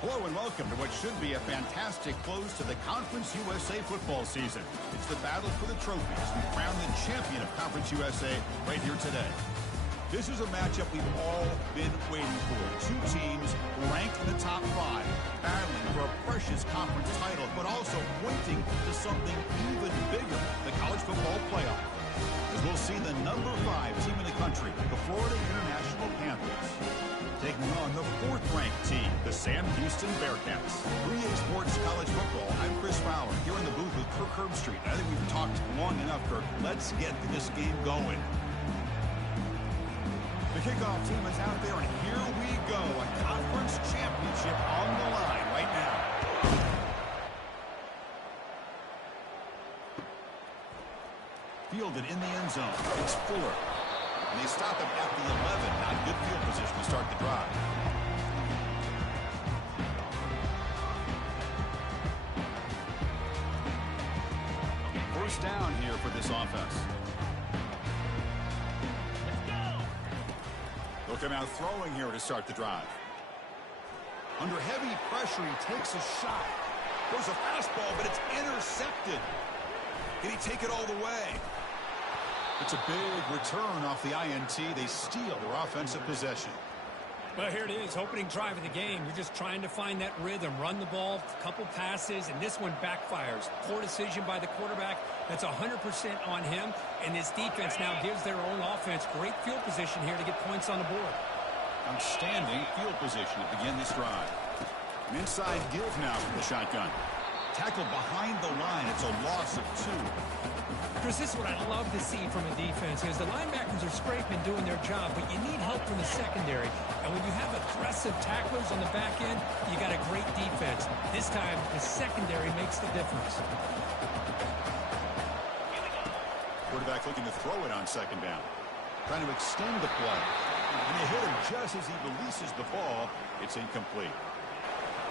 Hello and welcome to what should be a fantastic close to the Conference USA football season. It's the battle for the trophy as we crown the champion of Conference USA right here today. This is a matchup we've all been waiting for. Two teams ranked in the top 5, battling for a precious conference title, but also pointing to something even bigger, the college football playoff. As we'll see the number 5 team in the country, the Florida International Panthers, taking on the 4th-ranked team, the Sam Houston Bearcats. 3A Sports College Football, I'm Chris Fowler, here in the booth with Kirk Herbstreit. I think we've talked long enough, Kirk. Let's get this game going. The kickoff team is out there, and here we go. A conference championship on the line right now. Fielded in the end zone. It's Fuller. And they stop him at the 11. Not good field position to start the drive. First down here for this offense. They'll come out throwing here to start the drive. Under heavy pressure, he takes a shot. Throws a fastball, but it's intercepted. Can he take it all the way? It's a big return off the INT. They steal their offensive possession. Well, here it is, opening drive of the game. You're just trying to find that rhythm, run the ball, a couple passes, and this one backfires. Poor decision by the quarterback. That's 100% on him, and this defense now gives their own offense great field position here to get points on the board. Outstanding field position to begin this drive. An inside give now from the shotgun. Tackle behind the line. It's a loss of 2. Chris, this is what I love to see from a defense is the linebackers are scraping, doing their job, but you need help from the secondary. And when you have aggressive tacklers on the back end, you got a great defense. This time, the secondary makes the difference. Quarterback looking to throw it on second down. Trying to extend the play. And they hit him just as he releases the ball. It's incomplete.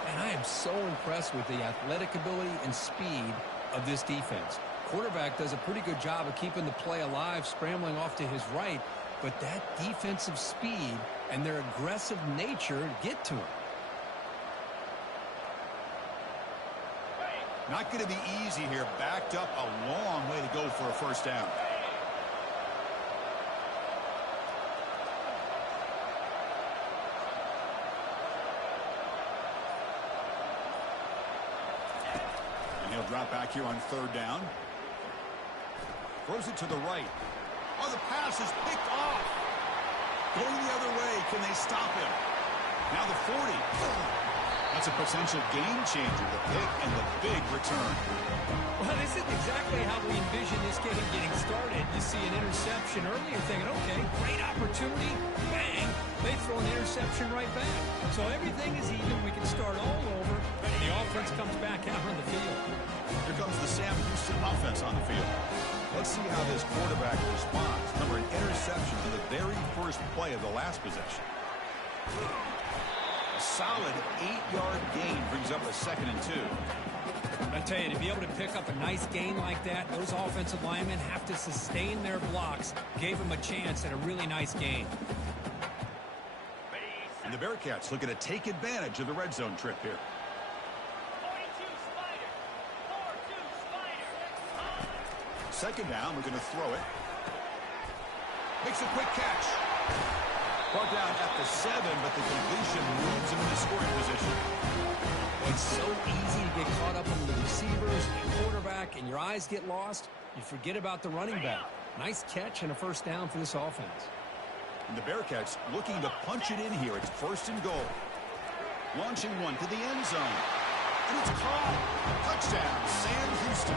And I am so impressed with the athletic ability and speed of this defense. Quarterback does a pretty good job of keeping the play alive, scrambling off to his right, but that defensive speed and their aggressive nature get to him. Not going to be easy here. Backed up a long way to go for a first down. And he'll drop back here on 3rd down. Throws it to the right. Oh, the pass is picked off. Going the other way. Can they stop him? Now the 40. That's a potential game changer. The pick and the big return. Well, this isn't exactly how we envision this game getting started. You see an interception early, you're thinking, okay, great opportunity. Bang. They throw an interception right back. So everything is even. We can start all over. And the offense comes back out on the field. Here comes the Sam Houston offense on the field. Let's see how this quarterback responds. Remember, an interception on the very first play of the last possession. A solid 8-yard gain brings up a 2nd and 2. I tell you, to be able to pick up a nice gain like that, those offensive linemen have to sustain their blocks. Gave them a chance at a really nice gain. And the Bearcats looking to take advantage of the red zone trip here. Second down, we're going to throw it. Makes a quick catch. Brought down at the 7, but the completion moves him into scoring position. It's so easy to get caught up in the receivers and quarterback, and your eyes get lost. You forget about the running back. Nice catch and a first down for this offense. And the Bearcats looking to punch it in here. It's 1st and goal. Launching one to the end zone. And it's caught. Touchdown, Sam Houston.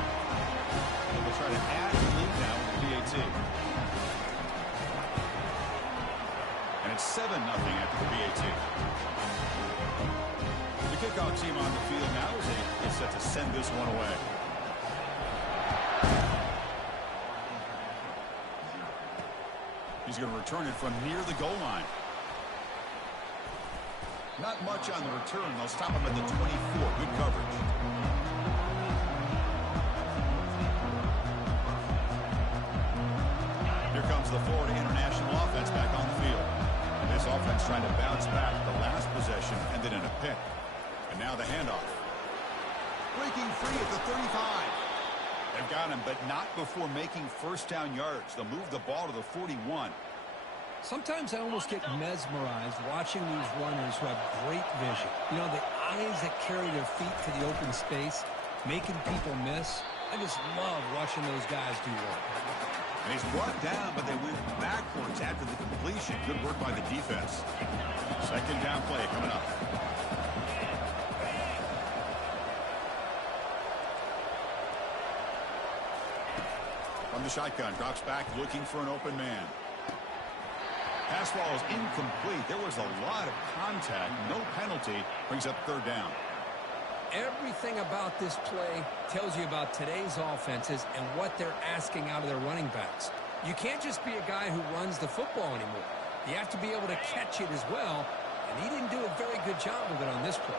And we'll try to add the lead now with the PAT. And it's 7-0 after the PAT. The kickoff team on the field now as they get set to send this one away. He's going to return it from near the goal line. Not much on the return. They'll stop him at the 24. Good coverage. Here comes the Florida International offense back on the field. This offense trying to bounce back. The last possession ended in a pick. And now the handoff. Breaking free at the 35. They've got him, but not before making first down yards. They'll move the ball to the 41. Sometimes I almost get mesmerized watching these runners who have great vision. You know, the eyes that carry their feet to the open space, making people miss. I just love watching those guys do work. And he's brought down, but they went backwards after the completion. Good work by the defense. Second down play coming up. From the shotgun, drops back looking for an open man. Pass ball is incomplete. There was a lot of contact. No penalty. Brings up third down. Everything about this play tells you about today's offenses and what they're asking out of their running backs. You can't just be a guy who runs the football anymore. You have to be able to catch it as well, and he didn't do a very good job of it on this play.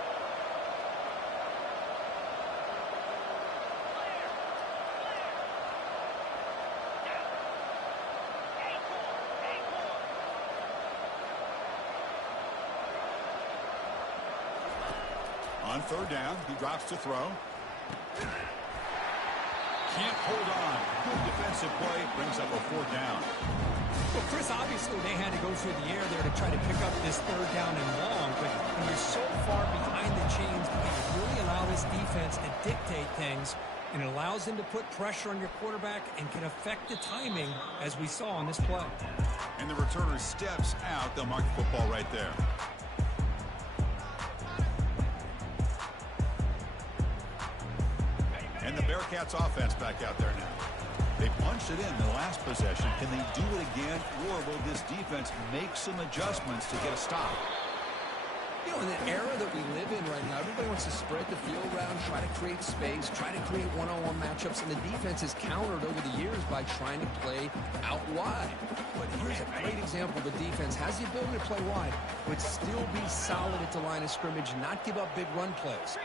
On third down, he drops to throw. Can't hold on. Good defensive play. Brings up a fourth down. Well, Chris, obviously they had to go through the air there to try to pick up this third down and long. But when you're so far behind the chains, you really allow this defense to dictate things. And it allows them to put pressure on your quarterback and can affect the timing, as we saw on this play. And the returner steps out. They'll mark the football right there. And the Bearcats offense back out there now. They punched it in the last possession. Can they do it again, or will this defense make some adjustments to get a stop? You know, in the era that we live in right now, everybody wants to spread the field around, try to create space, try to create one-on-one matchups, and the defense has countered over the years by trying to play out wide. But here's a great example. The defense has the ability to play wide, but still be solid at the line of scrimmage, not give up big run plays.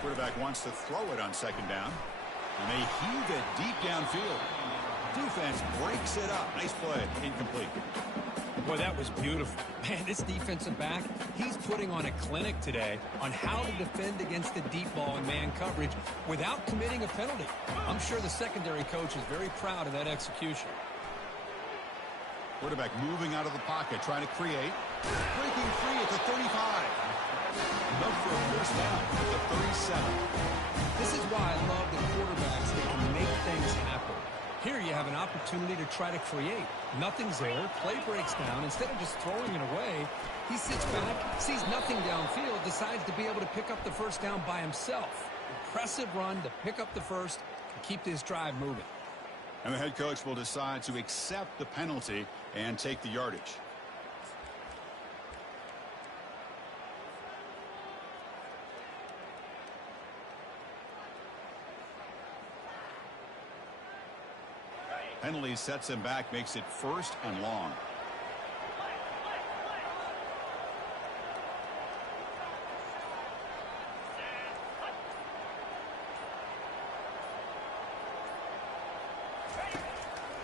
Quarterback wants to throw it on second down. And they heave it deep downfield. Defense breaks it up. Nice play. Incomplete. Boy, that was beautiful. Man, this defensive back, he's putting on a clinic today on how to defend against the deep ball and man coverage without committing a penalty. I'm sure the secondary coach is very proud of that execution. Quarterback moving out of the pocket, trying to create. Breaking free at the 35. Enough for a first down at the 37. This is why I love the quarterbacks that can make things happen. Here you have an opportunity to try to create. Nothing's there. Play breaks down. Instead of just throwing it away, he sits back, sees nothing downfield, decides to be able to pick up the first down by himself. Impressive run to pick up the first and keep this drive moving. And the head coach will decide to accept the penalty and take the yardage. Penalty sets him back, makes it first and long.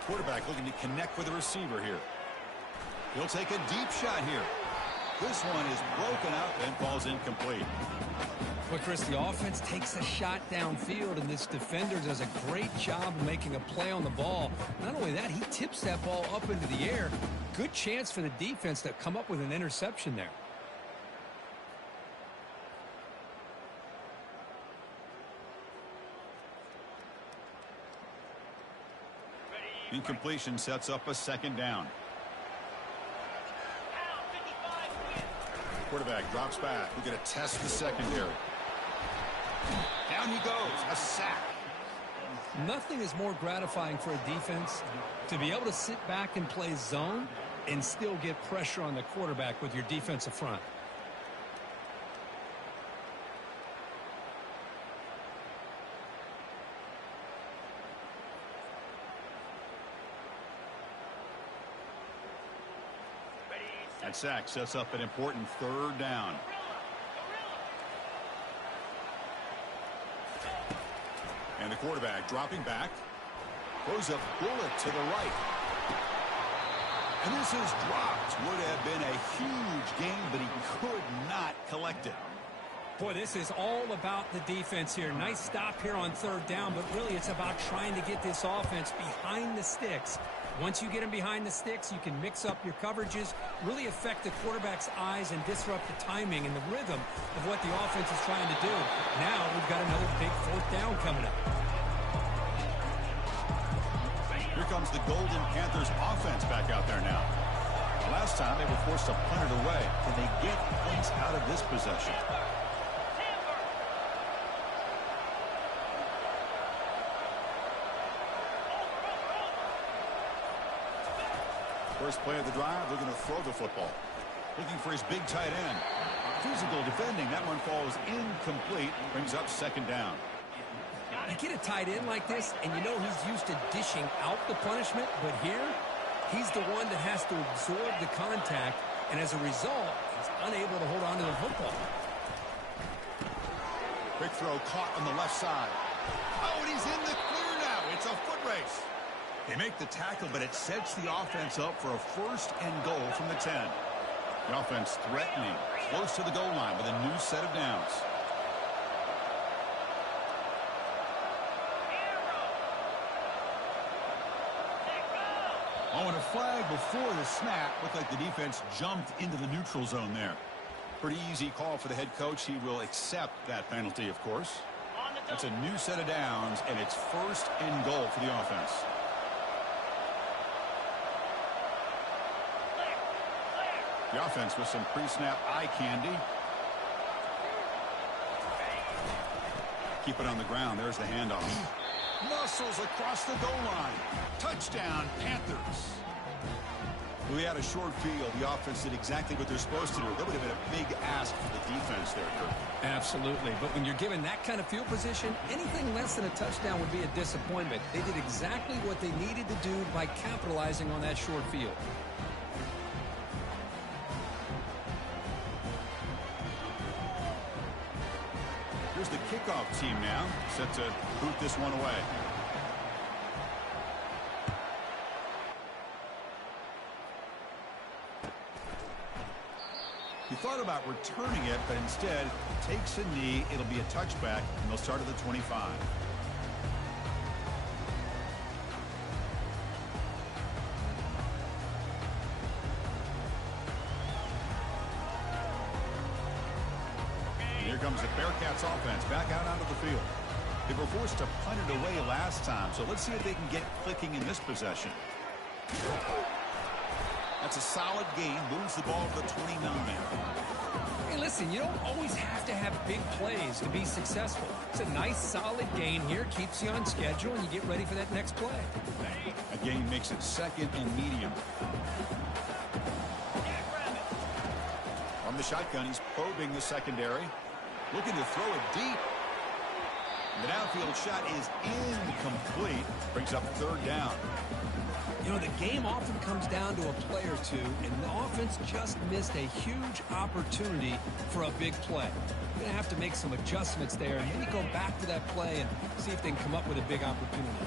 Quarterback looking to connect with the receiver here. He'll take a deep shot here. This one is broken out and falls incomplete. Well, Chris, the offense takes a shot downfield, and this defender does a great job of making a play on the ball. Not only that, he tips that ball up into the air. Good chance for the defense to come up with an interception there. Incompletion sets up a second down. Quarterback drops back. We're going to test the secondary. Down he goes. A sack. Nothing is more gratifying for a defense to be able to sit back and play zone and still get pressure on the quarterback with your defensive front. That sack sets up an important third down. And the quarterback dropping back. Throws a bullet to the right. And this is dropped. Would have been a huge gain, but he could not collect it. Boy, this is all about the defense here. Nice stop here on third down, but really it's about trying to get this offense behind the sticks. Once you get them behind the sticks, you can mix up your coverages, really affect the quarterback's eyes and disrupt the timing and the rhythm of what the offense is trying to do. Now we've got another big fourth down coming up. Here comes the Golden Panthers offense back out there now. Last time they were forced to punt it away. Can they get points out of this possession? First play of the drive, they're going to throw the football. Looking for his big tight end. Physical defending. That one falls incomplete. Brings up second down. You get a tight end like this, and you know he's used to dishing out the punishment, but here, he's the one that has to absorb the contact, and as a result, he's unable to hold on to the football. Quick throw caught on the left side. Oh, and he's in the clear now. It's a foot race. They make the tackle, but it sets the offense up for a first and goal from the 10. The offense threatening, close to the goal line with a new set of downs. Oh, and a flag before the snap. Looked like the defense jumped into the neutral zone there. Pretty easy call for the head coach. He will accept that penalty, of course. That's a new set of downs, and it's first and goal for the offense. The offense with some pre-snap eye candy. Keep it on the ground. There's the handoff. Muscles across the goal line. Touchdown, Panthers. We had a short field. The offense did exactly what they're supposed to do. That would have been a big ask for the defense there, Kirk. Absolutely. But when you're given that kind of field position, anything less than a touchdown would be a disappointment. They did exactly what they needed to do by capitalizing on that short field. Here's the kickoff team now, set to boot this one away. He thought about returning it, but instead takes a knee. It'll be a touchback, and they'll start at the 25. Here comes the Bearcats offense back out onto the field. They were forced to punt it away last time, so let's see if they can get clicking in this possession. That's a solid gain, moves the ball to the 29. Hey, listen, you don't always have to have big plays to be successful. It's a nice, solid gain here, keeps you on schedule, and you get ready for that next play. A gain makes it second and medium. From the shotgun, he's probing the secondary. Looking to throw it deep. The downfield shot is incomplete. Brings up third down. You know, the game often comes down to a play or two, and the offense just missed a huge opportunity for a big play. They're going to have to make some adjustments there and maybe go back to that play and see if they can come up with a big opportunity.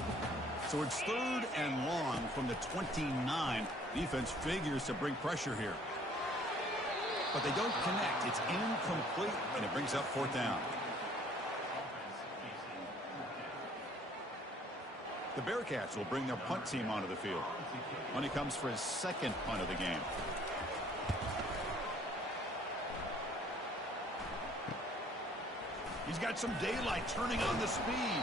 So it's third and long from the 29. Defense figures to bring pressure here. But they don't connect. It's incomplete, and it brings up fourth down. The Bearcats will bring their punt team onto the field. When he comes for his second punt of the game. He's got some daylight turning on the speed.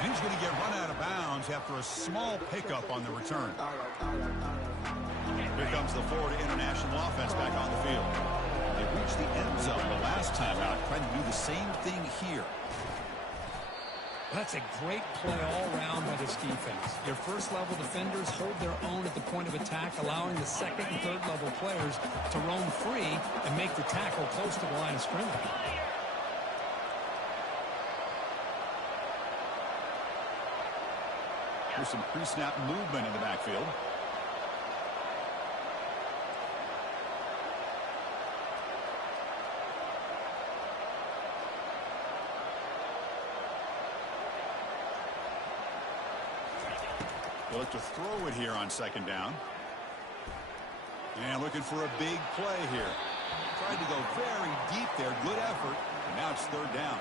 And he's going to get run out of bounds after a small pickup on the return. Here comes the Florida International offense back on the field. They reached the end zone the last time out, trying to do the same thing here. That's a great play all around by this defense. Your first-level defenders hold their own at the point of attack, allowing the second and third-level players to roam free and make the tackle close to the line of scrimmage. There's some pre-snap movement in the backfield. They look to throw it here on second down. And looking for a big play here. Tried to go very deep there. Good effort. And now it's third down.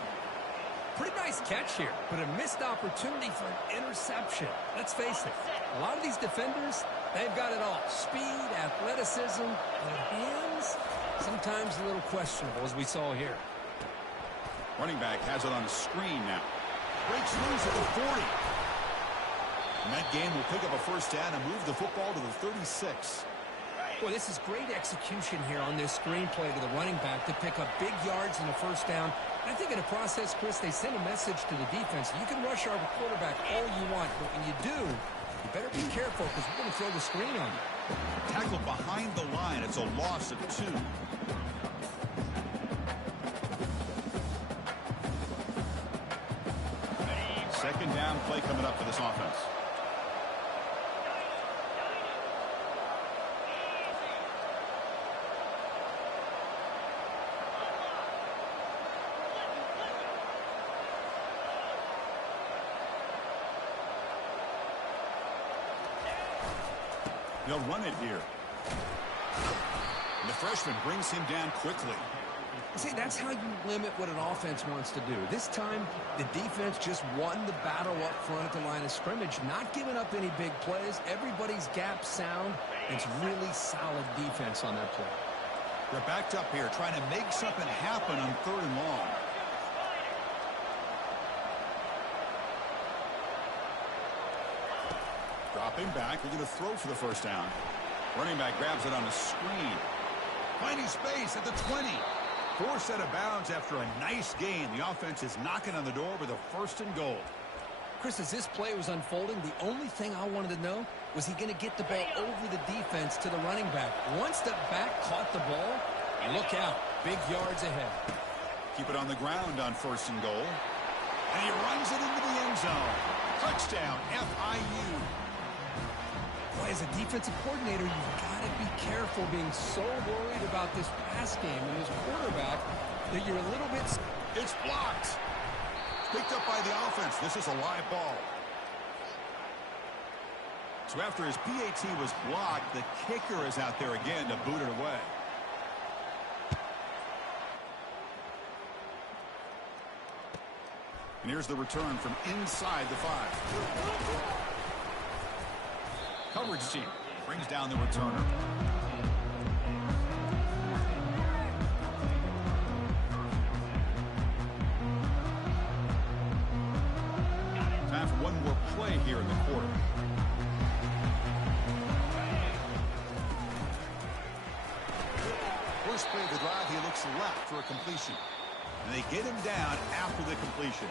Pretty nice catch here, but a missed opportunity for an interception. Let's face it, a lot of these defenders, they've got it all. Speed, athleticism, and hands, sometimes a little questionable, as we saw here. Running back has it on a screen now. Breaks loose at the 40. And that game will pick up a first down and move the football to the 36. Well, this is great execution here on this screenplay to the running back to pick up big yards in the first down. I think in the process, Chris, they send a message to the defense. You can rush our quarterback all you want, but when you do, you better be careful because we're going to throw the screen on you. Tackled behind the line. It's a loss of 2. Second down play coming up for this offense. They'll run it here. And the freshman brings him down quickly. See, that's how you limit what an offense wants to do. This time, the defense just won the battle up front at the line of scrimmage, not giving up any big plays. Everybody's gap sound. It's really solid defense on that play. They're backed up here, trying to make something happen on 3rd and long. Dropping back, we're going to throw for the first down. Running back grabs it on a screen. Finding space at the 20. Forced out of bounds after a nice gain. The offense is knocking on the door with a 1st and goal. Chris, as this play was unfolding, the only thing I wanted to know was he going to get the ball over the defense to the running back. One step back, caught the ball. Look out. Big yards ahead. Keep it on the ground on 1st and goal. And he runs it into the end zone. Touchdown, FIU. Boy, as a defensive coordinator, you've got to be careful being so worried about this pass game and this quarterback that you're a little bit... It's blocked. Picked up by the offense. This is a live ball. So after his PAT was blocked, the kicker is out there again to boot it away. And here's the return from inside the 5. Coverage team brings down the returner. Time for one more play here in the quarter. First play of the drive, he looks left for a completion. And they get him down after the completion.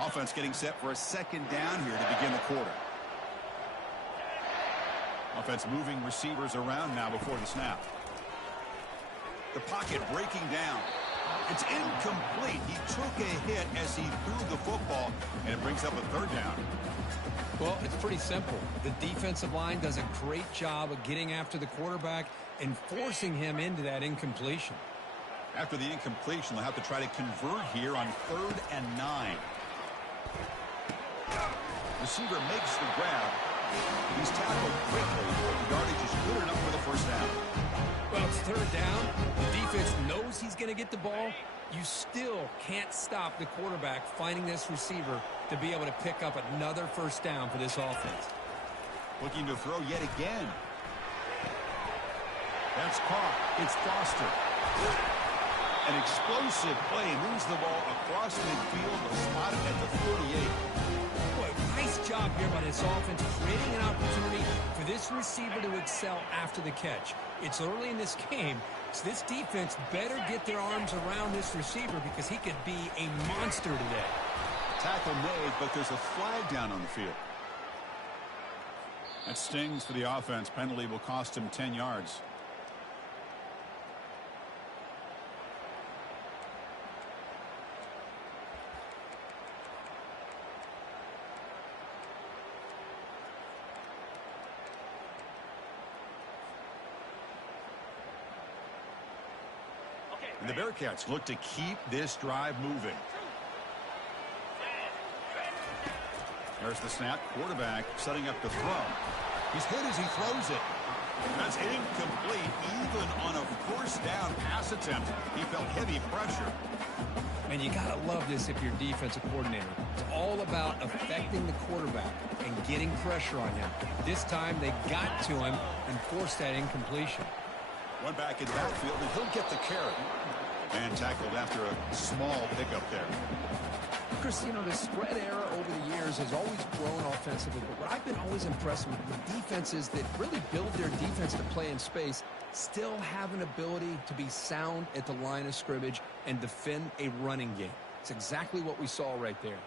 Offense getting set for a second down here to begin the quarter. Offense moving receivers around now before the snap. The pocket breaking down. It's incomplete. He took a hit as he threw the football, and it brings up a 3rd down. Well, it's pretty simple. The defensive line does a great job of getting after the quarterback and forcing him into that incompletion. After the incompletion, they'll have to try to convert here on 3rd and 9. Receiver makes the grab. He's tackled quickly. The yardage is good enough for the first down. Well, it's 3rd down. The defense knows he's going to get the ball. You still can't stop the quarterback finding this receiver to be able to pick up another first down for this offense. Looking to throw yet again. That's caught. It's Foster. An explosive play moves the ball across midfield, spotted at the 38. Boy, nice job here by this offense, creating an opportunity for this receiver to excel after the catch. It's early in this game, so this defense better get their arms around this receiver because he could be a monster today. Tackle made, but there's a flag down on the field. That stings for the offense. Penalty will cost him 10 yards. And the Bearcats look to keep this drive moving. There's the snap. Quarterback setting up to throw. He's hit as he throws it. That's incomplete. Even on a first down pass attempt, he felt heavy pressure. And you got to love this if you're defensive coordinator. It's all about affecting the quarterback and getting pressure on him. This time they got to him and forced that incompletion. One back in the backfield, and he'll get the carry. And tackled after a small pickup there. Chris, you know, the spread era over the years has always grown offensively, but what I've been always impressed with defenses that really build their defense to play in space still have an ability to be sound at the line of scrimmage and defend a running game. It's exactly what we saw right there.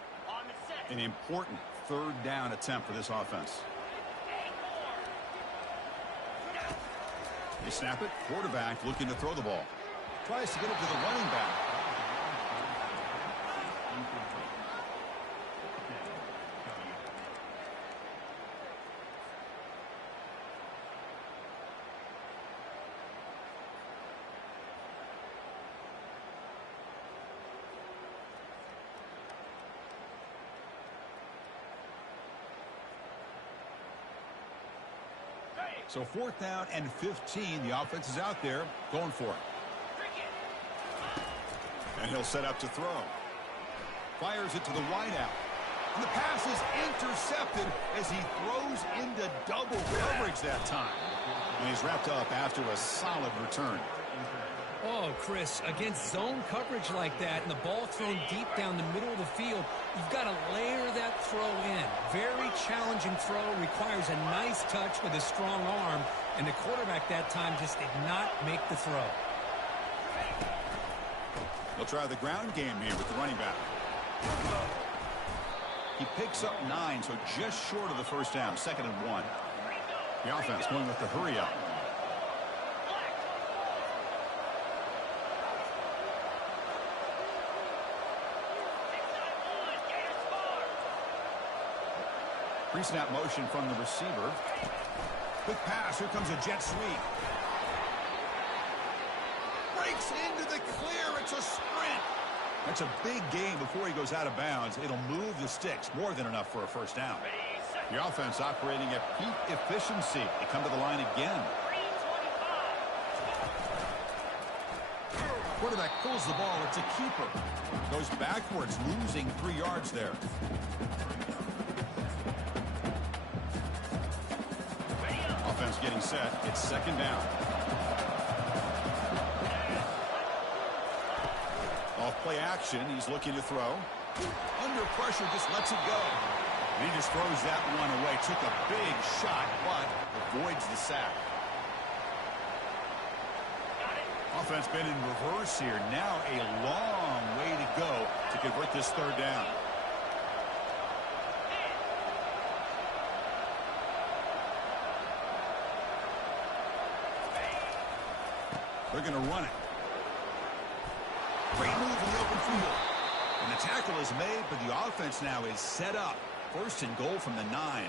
An important third down attempt for this offense. They snap it. Quarterback looking to throw the ball. Tries to get it to the running back. So 4th down and 15. The offense is out there going for it. And he'll set up to throw. Fires it to the wideout. And the pass is intercepted as he throws into double coverage that time. And he's wrapped up after a solid return. Oh, Chris, against zone coverage like that and the ball thrown deep down the middle of the field, you've got to layer that throw in. Very challenging throw, requires a nice touch with a strong arm, and the quarterback that time just did not make the throw. They'll try the ground game here with the running back. He picks up 9, so just short of the first down, 2nd and 1. The offense going with the hurry up. Pre-snap motion from the receiver. Quick pass. Here comes a jet sweep. Breaks into the clear. It's a sprint. That's a big gain before he goes out of bounds. It'll move the sticks. More than enough for a first down. The offense operating at peak efficiency. They come to the line again. Quarterback pulls the ball. It's a keeper. Goes backwards, losing 3 yards there. Offense getting set. It's 2nd down. Off play action. He's looking to throw. Under pressure, just lets it go. And he just throws that one away. Took a big shot, but avoids the sack. Offense been in reverse here. Now a long way to go to convert this 3rd down. They're going to run it. Great move in the open field. And the tackle is made, but the offense now is set up. 1st and goal from the 9.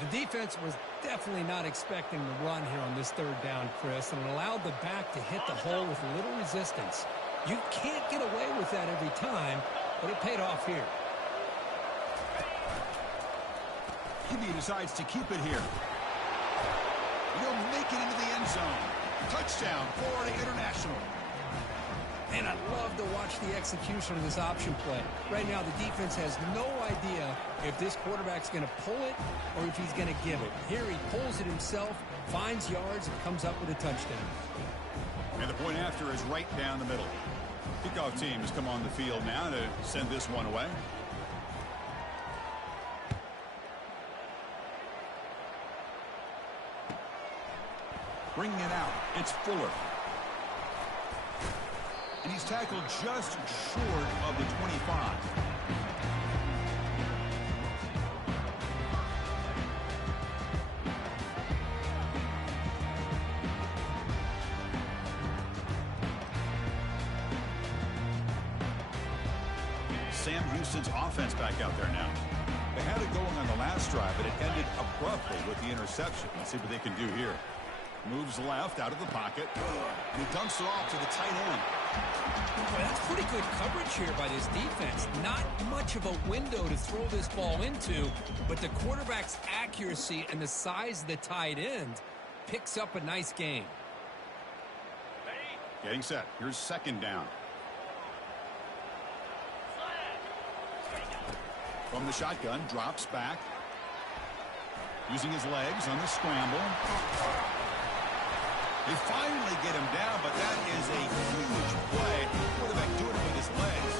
The defense was definitely not expecting the run here on this 3rd down, Chris, and it allowed the back to hit the hole with little resistance. You can't get away with that every time, but it paid off here. He decides to keep it here. He'll make it into the end zone. Touchdown, Florida International. And I love to watch the execution of this option play. Right now, the defense has no idea if this quarterback's going to pull it or if he's going to give it. Here he pulls it himself, finds yards, and comes up with a touchdown. And the point after is right down the middle. Kickoff team has come on the field now to send this one away. Bringing it out, it's Fuller. And he's tackled just short of the 25. Sam Houston's offense back out there now. They had it going on the last drive, but it ended abruptly with the interception. Let's see what they can do here. Moves left out of the pocket. And he dumps it off to the tight end. Well, that's pretty good coverage here by this defense. Not much of a window to throw this ball into, but the quarterback's accuracy and the size of the tight end picks up a nice gain. Getting set. Here's second down. From the shotgun, drops back. Using his legs on the scramble. They finally get him down, but that is a huge play. Quarterback doing it with his legs.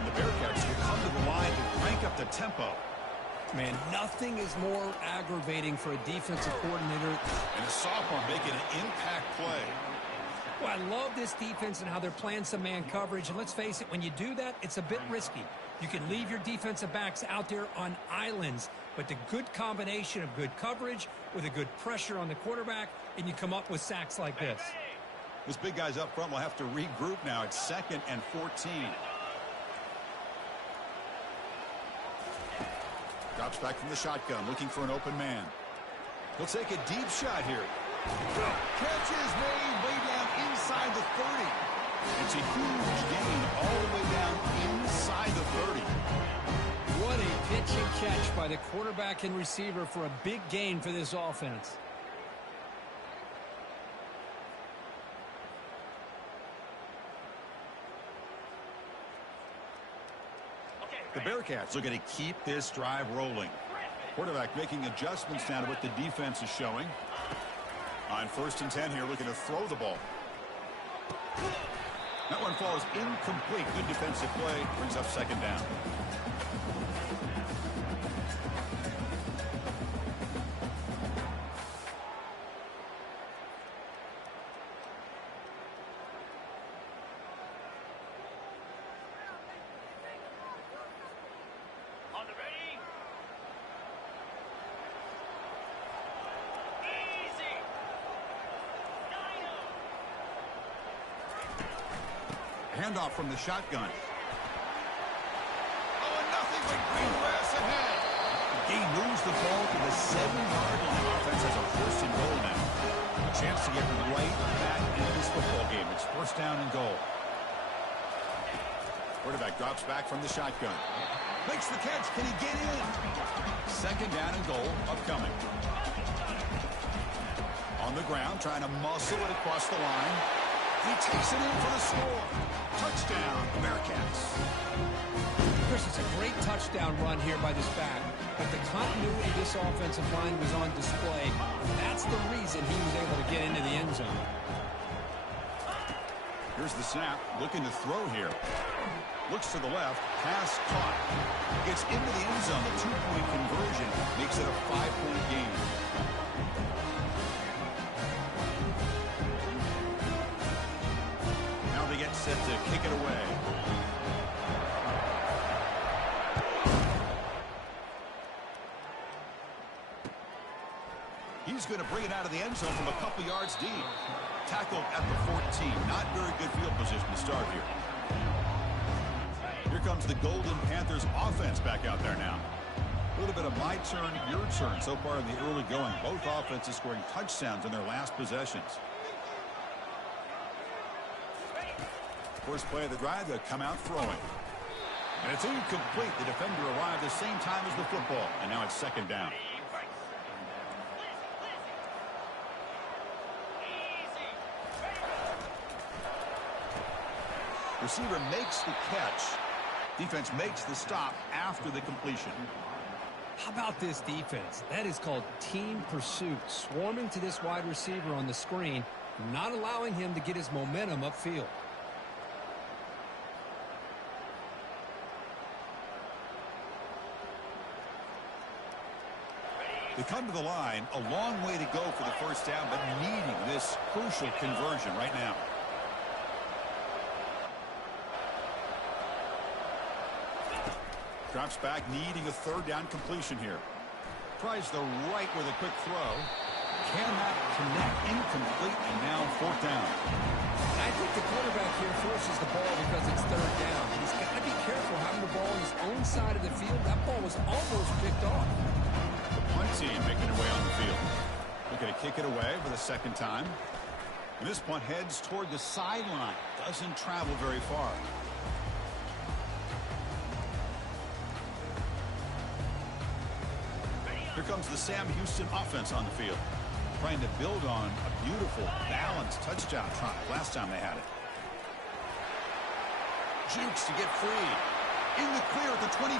And the Bearcats will come to the line to crank up the tempo. Man, nothing is more aggravating for a defensive coordinator. And a sophomore making an impact play. Well, I love this defense and how they're playing some man coverage. And let's face it, when you do that, it's a bit risky. You can leave your defensive backs out there on islands, but the good combination of good coverage with a good pressure on the quarterback, and you come up with sacks like this. Those big guys up front will have to regroup now. It's 2nd and 14. Drops back from the shotgun, looking for an open man. He'll take a deep shot here. Catch is made way down inside the 30. It's a huge gain all the way down inside the 30. What a pitch and catch by the quarterback and receiver for a big gain for this offense. The Bearcats looking to keep this drive rolling. Quarterback making adjustments now to what the defense is showing. On 1st and 10 here, looking to throw the ball. That one falls incomplete. Good defensive play. Brings up 2nd down. Handoff from the shotgun. Oh, and nothing but green grass ahead. He moves the ball to the 7-yard line. Offense has a 1st and goal now. A chance to get right back into this football game. It's 1st down and goal. Quarterback drops back from the shotgun. Makes the catch. Can he get in? 2nd down and goal upcoming. On the ground, trying to muscle it across the line. He takes it in for the score. Touchdown, Bearcats. Chris, it's a great touchdown run here by this back, but the continuity of this offensive line was on display. That's the reason he was able to get into the end zone. Here's the snap, looking to throw here. Looks to the left, pass caught. Gets into the end zone, the 2-point conversion makes it a 5-point game. Set to kick it away. He's going to bring it out of the end zone from a couple yards deep. Tackled at the 14. Not very good field position to start here. Here comes the Golden Panthers offense back out there now. A little bit of my turn, your turn so far in the early going. Both offenses scoring touchdowns in their last possessions. First play of the drive, they'll come out throwing. And it's incomplete. The defender arrived the same time as the football. And now it's 2nd down. Receiver makes the catch. Defense makes the stop after the completion. How about this defense? That is called team pursuit. Swarming to this wide receiver on the screen, not allowing him to get his momentum upfield. They come to the line, a long way to go for the 1st down, but needing this crucial conversion right now. Drops back, needing a 3rd down completion here. Tries the right with a quick throw. Cannot connect, incomplete, and now 4th down. I think the quarterback here forces the ball because it's 3rd down. He's got to be careful having the ball on his own side of the field. That ball was almost picked off. Punt team making their way on the field. Looking to kick it away for the second time. And this punt heads toward the sideline. Doesn't travel very far. Here comes the Sam Houston offense on the field. Trying to build on a beautiful, balanced touchdown try last time they had it. Jukes to get free. In the clear at the 25.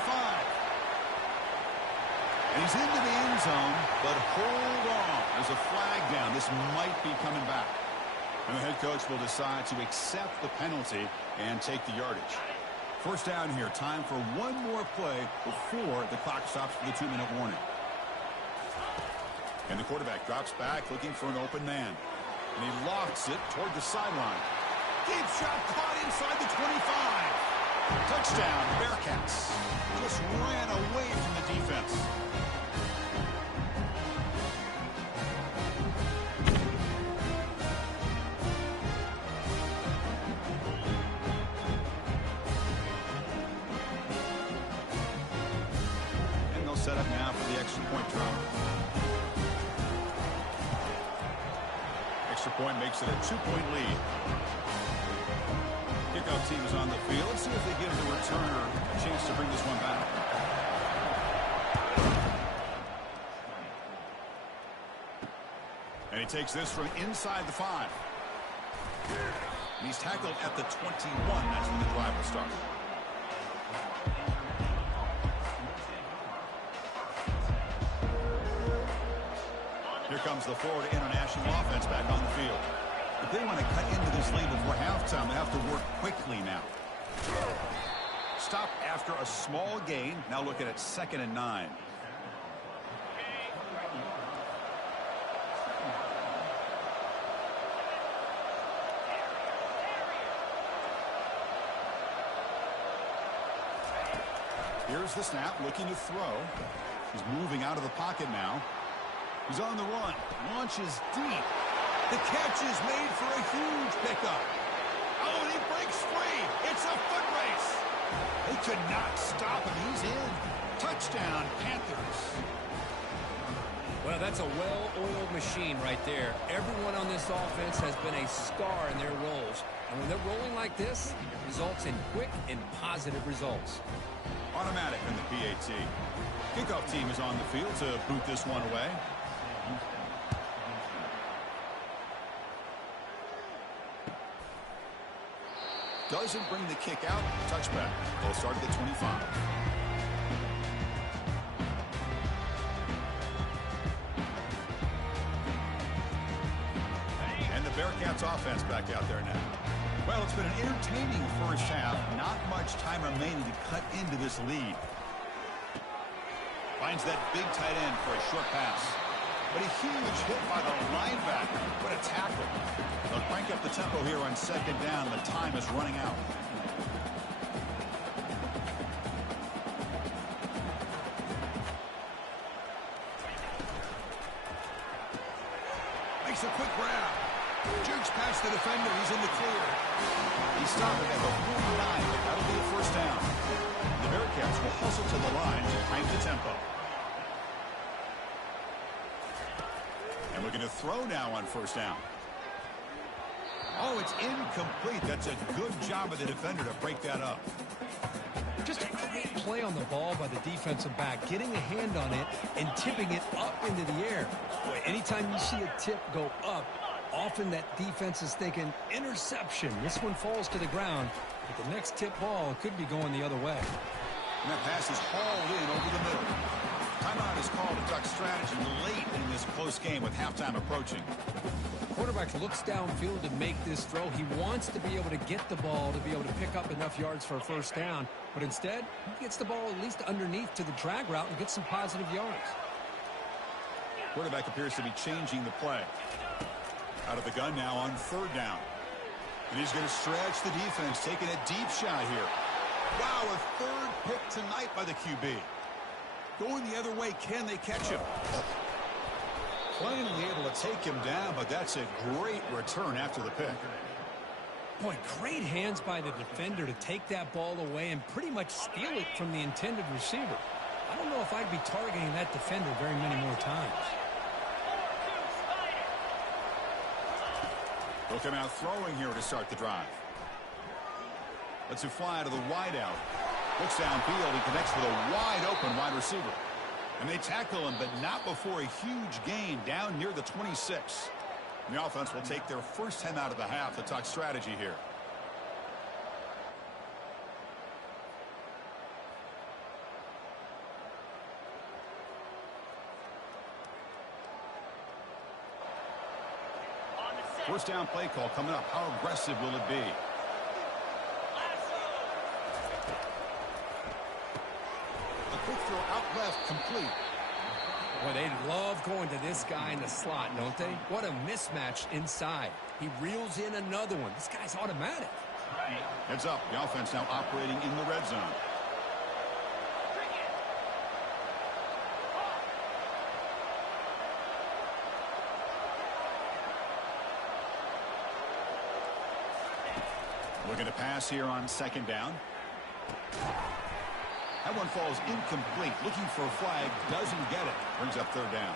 And he's into the end zone, but hold on. There's a flag down. This might be coming back. And the head coach will decide to accept the penalty and take the yardage. First down here. Time for one more play before the clock stops for the 2-minute warning. And the quarterback drops back looking for an open man. And he lofts it toward the sideline. Deep shot caught inside the 25. Touchdown, Bearcats. Just ran away from the defense. And they'll set up now for the extra point drop. Extra point makes it a 2-point lead. Kickoff team is on the field. Let's see if they give the returner a chance to bring this one back. And he takes this from inside the 5. And he's tackled at the 21. That's when the drive will start. Here comes the Florida International offense back on the field. If they want to cut into this lead before halftime, they have to work quickly now. Stop after a small gain. Now looking at 2nd and 9. Here's the snap, looking to throw. He's moving out of the pocket now. He's on the run. Launches deep. The catch is made for a huge pickup. Oh, and he breaks free. It's a foot race. They could not stop him. He's in. Touchdown, Panthers. Well, that's a well-oiled machine right there. Everyone on this offense has been a star in their roles. And when they're rolling like this, it results in quick and positive results. Automatic in the PAT. Kickoff team is on the field to boot this one away. Doesn't bring the kick out. Touchback. They'll start at the 25. And the Bearcats offense back out there now. Well, it's been an entertaining first half. Not much time remaining to cut into this lead. Finds that big tight end for a short pass. But a huge hit by the linebacker. What a tackle. They'll crank up the tempo here on 2nd down. The time is running out. Makes a quick grab. Jukes past the defender. He's in the clear. He's stopping at the 49. That'll be a first down. The Bearcats will hustle to the line to crank the tempo. And looking to throw now on first down. Oh, it's incomplete. That's a good job of the defender to break that up. Just a great play on the ball by the defensive back, getting a hand on it and tipping it up into the air. Boy, anytime you see a tip go up, often that defense is thinking interception. This one falls to the ground, but the next tip ball could be going the other way. And that pass is hauled in over the middle. Timeout is called to duck strategy late in this close game with halftime approaching. The quarterback looks downfield to make this throw. He wants to be able to get the ball to be able to pick up enough yards for a first down, but instead, he gets the ball at least underneath to the drag route and gets some positive yards. Quarterback appears to be changing the play. Out of the gun now on 3rd down. And he's going to stretch the defense, taking a deep shot here. Wow, a 3rd pick tonight by the QB. Going the other way, can they catch him? Finally able to take him down, but that's a great return after the pick. Boy, great hands by the defender to take that ball away and pretty much steal it from the intended receiver. I don't know if I'd be targeting that defender very many more times. He'll come out throwing here to start the drive. Lets it fly to the wide out. Looks downfield. He connects with a wide open wide receiver. And they tackle him, but not before a huge gain down near the 26. And the offense will take their first 10 out of the half to talk strategy here. First down play call coming up. How aggressive will it be? A quick throw out left, complete. Boy, they love going to this guy in the slot, don't they? What a mismatch inside. He reels in another one. This guy's automatic. Heads up. The offense now operating in the red zone. Looking to pass here on second down. That one falls incomplete. Looking for a flag. Doesn't get it. Brings up third down.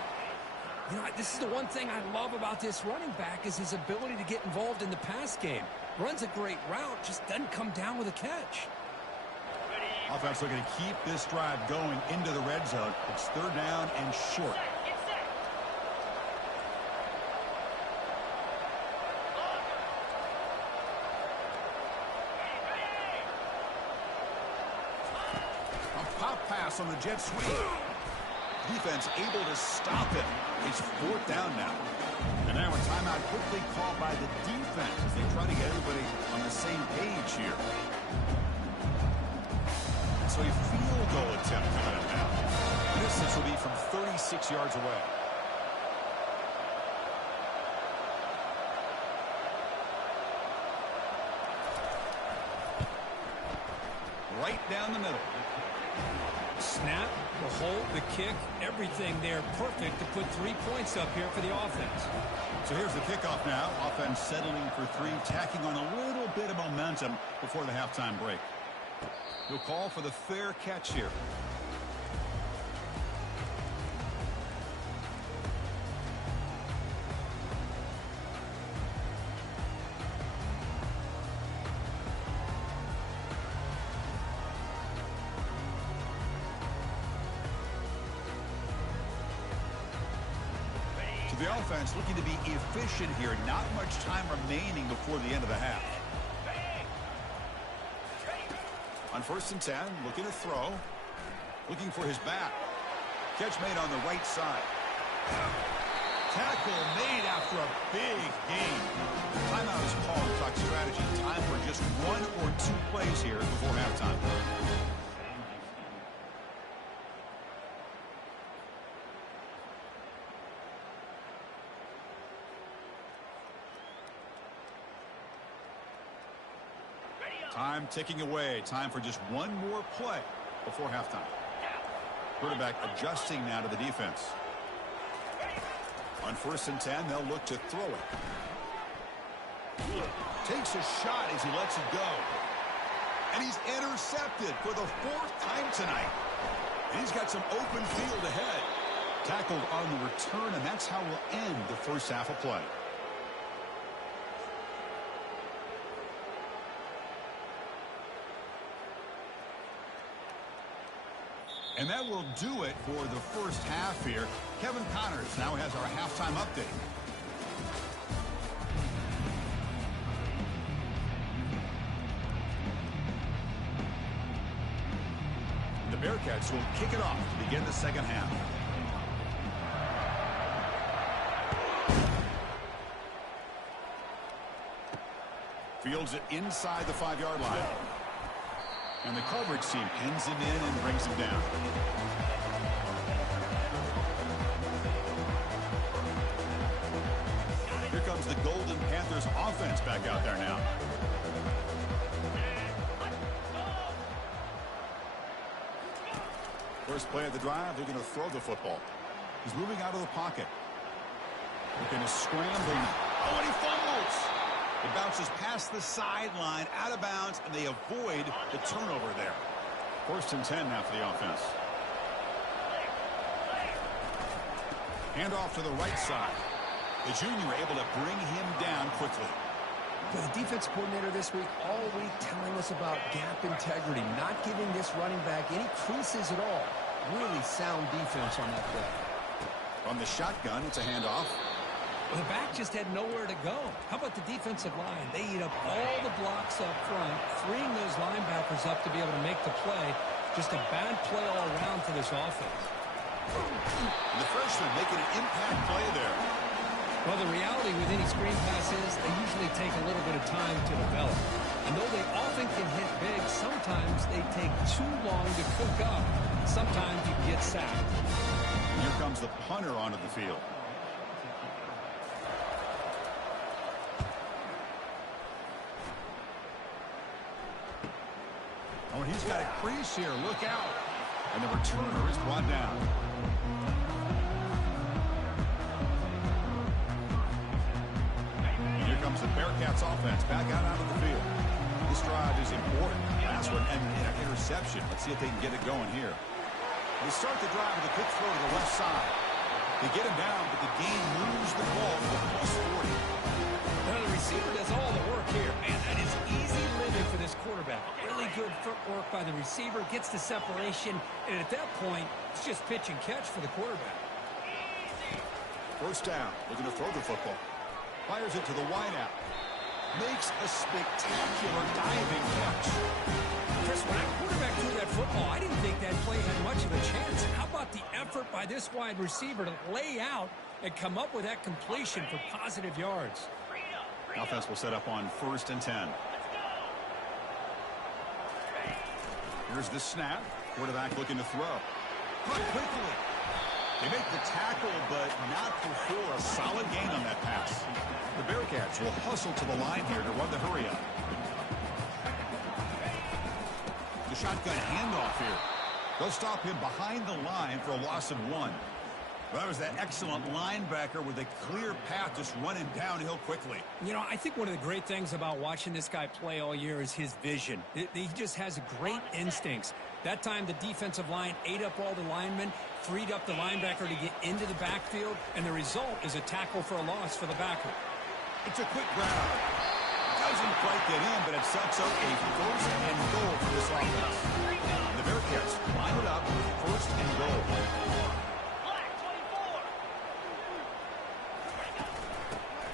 You know, this is the one thing I love about this running back is his ability to get involved in the pass game. Runs a great route, just doesn't come down with a catch. Offense looking to keep this drive going into the red zone. It's third down and short. On the jet sweep. Defense able to stop it. It's fourth down now. And now a timeout quickly called by the defense as they try to get everybody on the same page here. So a field goal attempt coming up now. The distance will be from 36 yards away. Right down the middle. Snap, the hold, the kick, everything there perfect to put 3 points up here for the offense. So here's the kickoff now. Offense settling for 3, tacking on a little bit of momentum before the halftime break. He'll call for the fair catch here. The offense looking to be efficient here. Not much time remaining before the end of the half. On first and 10, looking to throw. Looking for his back. Catch made on the right side. Tackle made after a big gain. Timeout is called to talk strategy. Time for just 1 or 2 plays here before halftime. Time ticking away. Time for just 1 more play before halftime. Quarterback adjusting now to the defense. On first and 10, they'll look to throw it. Takes a shot as he lets it go. And he's intercepted for the 4th time tonight. And he's got some open field ahead. Tackled on the return, and that's how we'll end the first half of play. And that will do it for the first half here. Kevin Connors now has our halftime update. The Bearcats will kick it off to begin the second half. Fields it inside the 5-yard line. And the coverage team pins him in and brings him down. Here comes the Golden Panthers offense back out there now. First play of the drive, looking to throw the football. He's moving out of the pocket. Looking to scramble. Oh, and he fumbles. It bounces past the sideline, out of bounds, and they avoid the turnover there. First and 10 now for the offense. Hand off to the right side. The junior able to bring him down quickly. The defense coordinator this week all week telling us about gap integrity, not giving this running back any creases at all. Really sound defense on that play. From the shotgun, it's a handoff. Well, the back just had nowhere to go. How about the defensive line? They eat up all the blocks up front, freeing those linebackers up to be able to make the play. Just a bad play all around for this offense. And the freshman making an impact play there. Well, the reality with any screen pass is they usually take a little bit of time to develop. And though they often can hit big, sometimes they take too long to cook up. Sometimes you can get sacked. Here comes the punter onto the field. Oh, he's got a crease here. Look out. And the returner is brought down. Here comes the Bearcats offense back out onto the field. This drive is important. Last one and an interception. Let's see if they can get it going here. They start the drive with a quick throw to the left side. They get him down, but the game moves the ball to the plus 40. Well, the receiver does all the work here. Man, that is easy living for this quarterback. Really good footwork by the receiver, gets the separation, and at that point, it's just pitch and catch for the quarterback. First down, looking to throw the football. Fires it to the wideout. Makes a spectacular diving catch. Chris, when that quarterback threw that football, I didn't think that play had much of a chance. How about the effort by this wide receiver to lay out and come up with that completion for positive yards? Offense will set up on 1st and 10. Here's the snap. Quarterback looking to throw. Caught quickly. They make the tackle, but not before a solid gain on that pass. The Bearcats will hustle to the line here to run the hurry up. The shotgun handoff here. They'll stop him behind the line for a loss of 1. Well, that was that excellent linebacker with a clear path just running downhill quickly. You know, I think one of the great things about watching this guy play all year is his vision. He just has great instincts. That time, the defensive line ate up all the linemen, freed up the linebacker to get into the backfield, and the result is a tackle for a loss for the backer. It's a quick grab. Doesn't quite get in, but it sets up a 1st and goal for this offense. The Bearcats line it up with 1st and goal.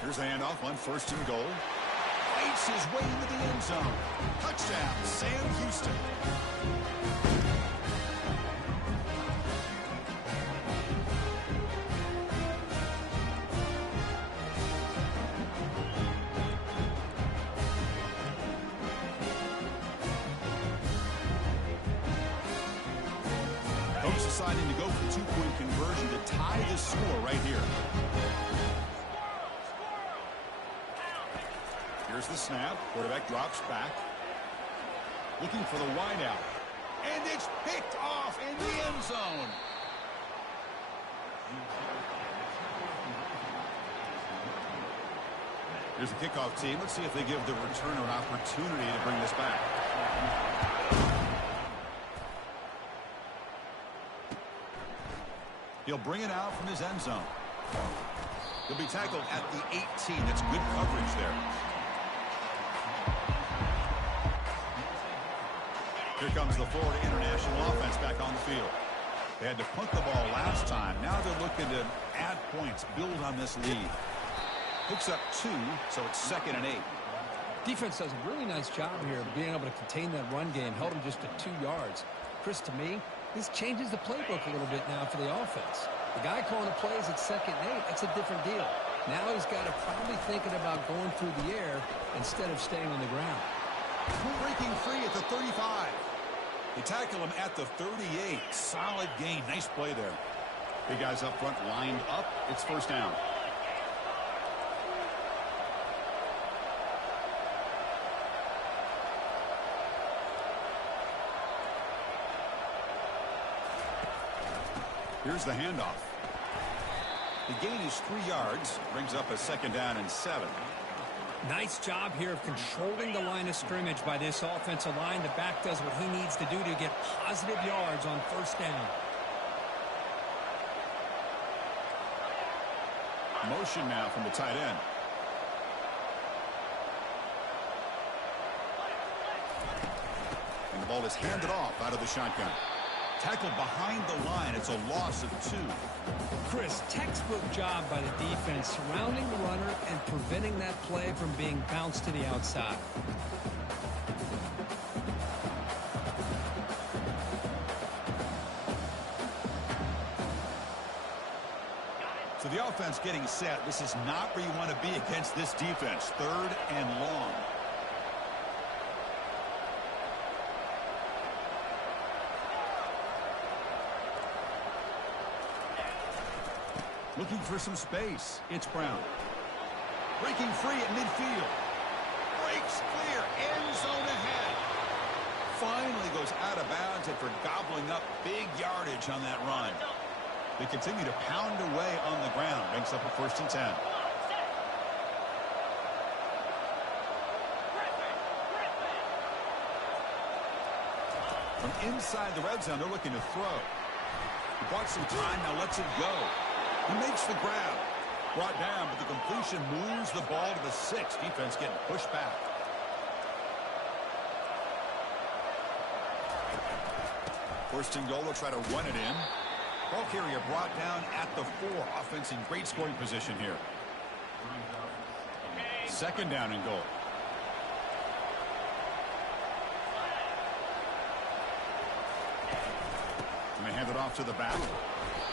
Here's the handoff on 1st and goal. Fights his way into the end zone. Touchdown, Sam Houston. Coach deciding to go for the 2-point conversion to tie the score right here. Here's the snap. Quarterback drops back. Looking for the wideout. And it's picked off in the end zone. Here's the kickoff team. Let's see if they give the returner an opportunity to bring this back. He'll bring it out from his end zone. He'll be tackled at the 18. That's good coverage there. Here comes the Florida International offense back on the field. They had to punt the ball last time. Now they're looking to add points, build on this lead. Picks up 2, so it's 2nd and 8. Defense does a really nice job here of being able to contain that run game, held him just at 2 yards. Chris, to me, this changes the playbook a little bit now for the offense. The guy calling the plays at 2nd and 8, that's a different deal. Now he's got to probably thinking about going through the air instead of staying on the ground. Breaking free at the 35. They tackle him at the 38. Solid gain. Nice play there. Big guys up front lined up. It's 1st down. Here's the handoff. The gain is 3 yards. Brings up a 2nd down and 7. Nice job here of controlling the line of scrimmage by this offensive line. The back does what he needs to do to get positive yards on 1st down. Motion now from the tight end. And the ball is handed off out of the shotgun. Tackled behind the line. It's a loss of 2. Chris, textbook job by the defense surrounding the runner and preventing that play from being bounced to the outside. So the offense getting set. This is not where you want to be against this defense. 3rd and long. Looking for some space. It's Brown. Breaking free at midfield. Breaks clear. End zone ahead. Finally goes out of bounds after gobbling up big yardage on that run. They continue to pound away on the ground. Makes up a 1st and 10. From inside the red zone, they're looking to throw. He bought some time, now lets it go. He makes the grab. Brought down, but the completion moves the ball to the 6. Defense getting pushed back. First and goal, they'll try to run it in. Ball carrier brought down at the 4. Offense in great scoring position here. 2nd down and goal. And they hand it off to the back.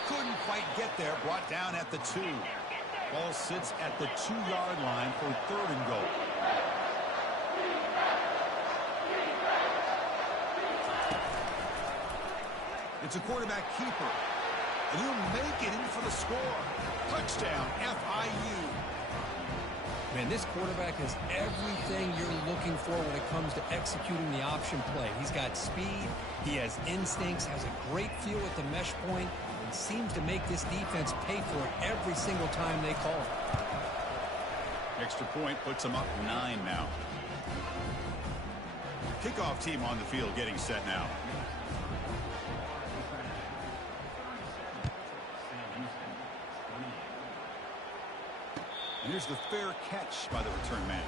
Couldn't quite get there. Brought down at the 2. Ball sits at the 2-yard line for 3rd and goal. It's a quarterback keeper. And he'll make it in for the score. Touchdown, FIU. Man, this quarterback has everything you're looking for when it comes to executing the option play. He's got speed, he has instincts, has a great feel at the mesh point, and seems to make this defense pay for it every single time they call it. Extra point puts them up 9 now. Kickoff team on the field getting set now. Here's the fair catch by the return man.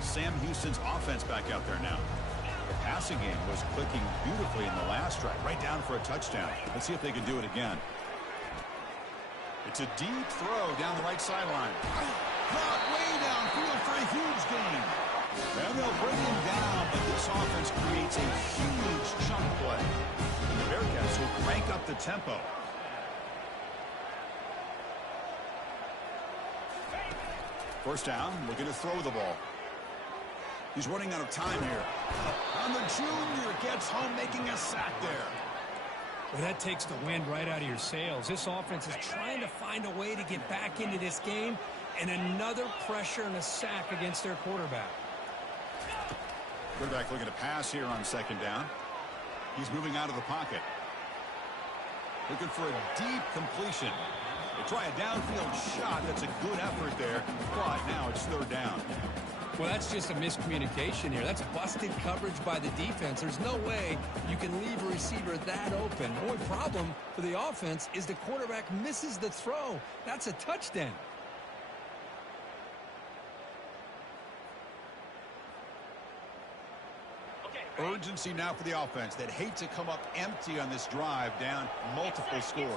Sam Houston's offense back out there now. The passing game was clicking beautifully in the last drive, right down for a touchdown. Let's see if they can do it again. It's a deep throw down the right sideline. Caught way downfield for a huge gain. And they'll bring him down, but this offense creates a huge chunk play. And the Bearcats will crank up the tempo. First down, looking to throw the ball. He's running out of time here. And the junior gets home, making a sack there. Well, that takes the wind right out of your sails. This offense is trying to find a way to get back into this game, and another pressure and a sack against their quarterback. Quarterback looking to pass here on 2nd down. He's moving out of the pocket. Looking for a deep completion. They try a downfield shot. That's a good effort there, but now it's 3rd down. Well, that's just a miscommunication here. That's busted coverage by the defense. There's no way you can leave a receiver that open. The only problem for the offense is the quarterback misses the throw. That's a touchdown. Urgency now for the offense that hate to come up empty on this drive, down multiple scores.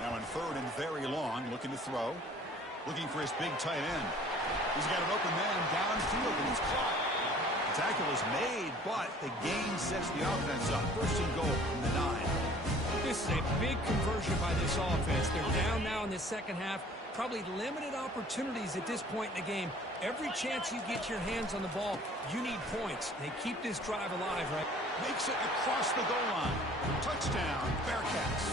Now on 3rd and very long, looking to throw. Looking for his big tight end. He's got an open man downfield, and he's caught. The tackle is made, but the gain sets the offense up. 1st and goal from the 9. This is a big conversion by this offense. They're down now in the second half. Probably limited opportunities at this point in the game. Every chance you get your hands on the ball, you need points. They keep this drive alive, right? Makes it across the goal line. Touchdown, Bearcats.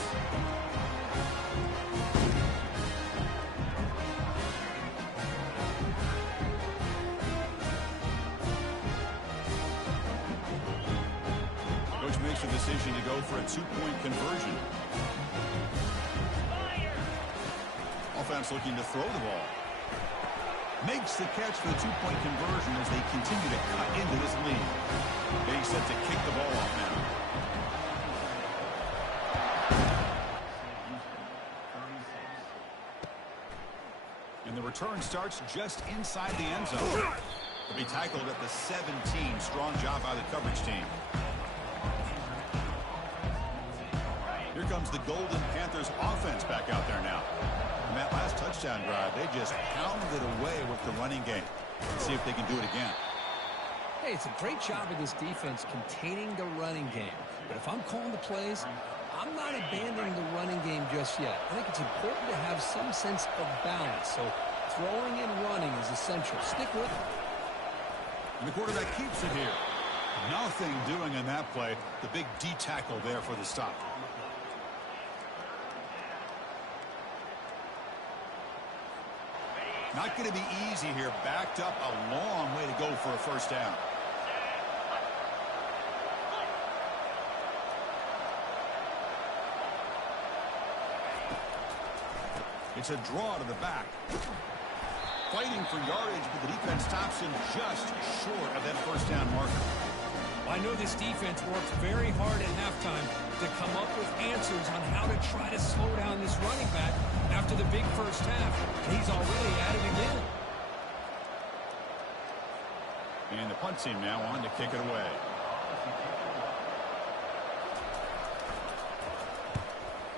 Coach makes a decision to go for a 2-point conversion. offense looking to throw the ball. Makes the catch for the two-point conversion as they continue to cut into this lead. They set to kick the ball off now. And the return starts just inside the end zone. They'll be tackled at the 17. Strong job by the coverage team. Here comes the Golden Panthers offense back out there now. And that last touchdown drive, they just pounded away with the running game. Let's see if they can do it again. Hey, it's a great job of this defense containing the running game. But if I'm calling the plays, I'm not abandoning the running game just yet. I think it's important to have some sense of balance. So throwing and running is essential. Stick with it. And the quarterback keeps it here. Nothing doing in that play. The big D tackle there for the stop. Not going to be easy here. Backed up a long way to go for a first down. It's a draw to the back. Fighting for yardage, but the defense stops him just short of that first down marker. I know this defense worked very hard at halftime to come up with answers on how to try to slow down this running back after the big first half. And he's already at it again. And the punt team now on to kick it away.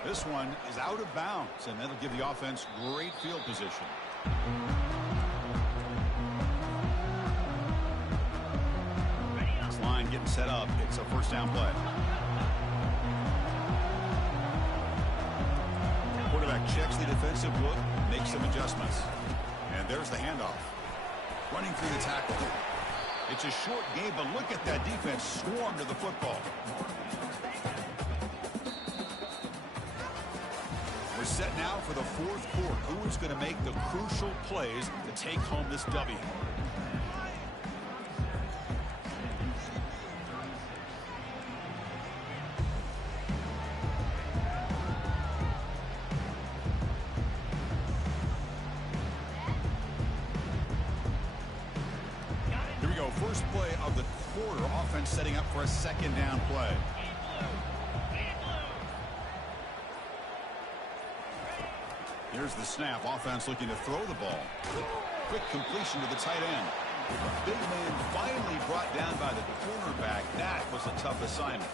This one is out of bounds, and that'll give the offense great field position. This line getting set up. It's a first down play. Quarterback checks the defensive look, makes some adjustments. And there's the handoff. Running through the tackle. It's a short game, but look at that defense swarm to the football. We're set now for the fourth quarter. Who is going to make the crucial plays to take home this W? Here we go. First play of the quarter. Offense setting up for a second down play. Here's the snap. Offense looking to throw the ball. Quick completion to the tight end. Big man finally brought down by the cornerback. That was a tough assignment.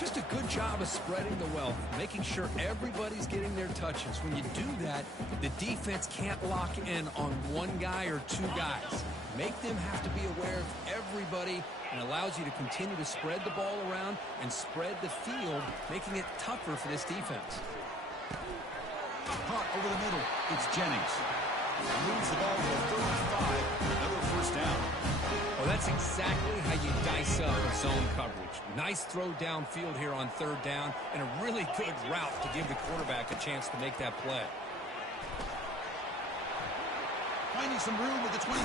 Just a good job of spreading the wealth, making sure everybody's getting their touches. When you do that, the defense can't lock in on one guy or two guys. Make them have to be aware of everybody, and allows you to continue to spread the ball around and spread the field, making it tougher for this defense. Caught over the middle. It's Jennings. Moves the ball to the 35. Another first down. Well, that's exactly how you dice up zone coverage. Nice throw downfield here on third down, and a really good route to give the quarterback a chance to make that play. Finding some room at the 25.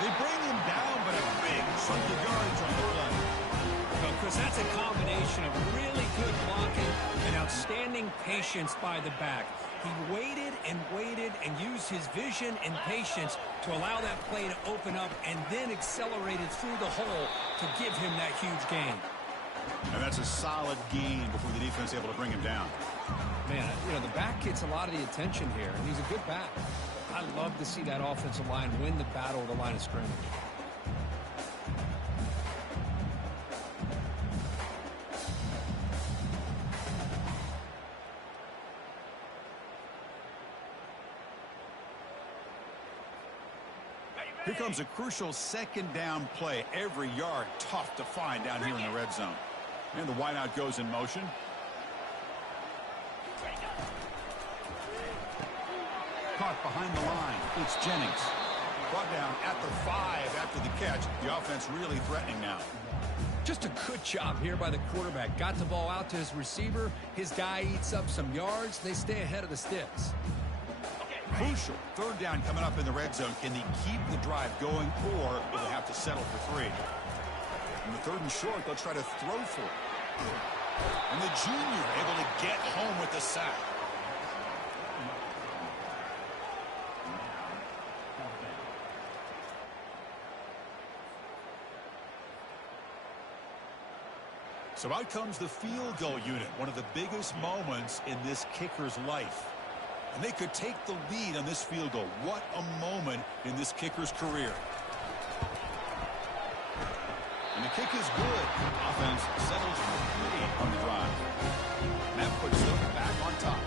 They bring him down, but a big chunk of yardage on the play. Well, Chris, that's a combination of really good blocking and outstanding patience by the back. He waited and used his vision and patience to allow that play to open up, and then accelerated through the hole to give him that huge gain. And that's a solid gain before the defense is able to bring him down. Man, you know, the back gets a lot of the attention here, and he's a good back. I love to see that offensive line win the battle of the line of scrimmage. Here comes a crucial second down play. Every yard tough to find down here in the red zone. And the wideout goes in motion. Caught behind the line. It's Jennings. Brought down at the 5 after the catch. The offense really threatening now. Just a good job here by the quarterback. Got the ball out to his receiver. His guy eats up some yards. They stay ahead of the sticks. Crucial. Third down coming up in the red zone. Can they keep the drive going, or will they have to settle for 3? In the third and short, they'll try to throw for it. And the junior able to get home with the sack. So out comes the field goal unit, one of the biggest moments in this kicker's life. And they could take the lead on this field goal. What a moment in this kicker's career. And the kick is good. Offense settles for 3 on the drive. And that puts them back on top.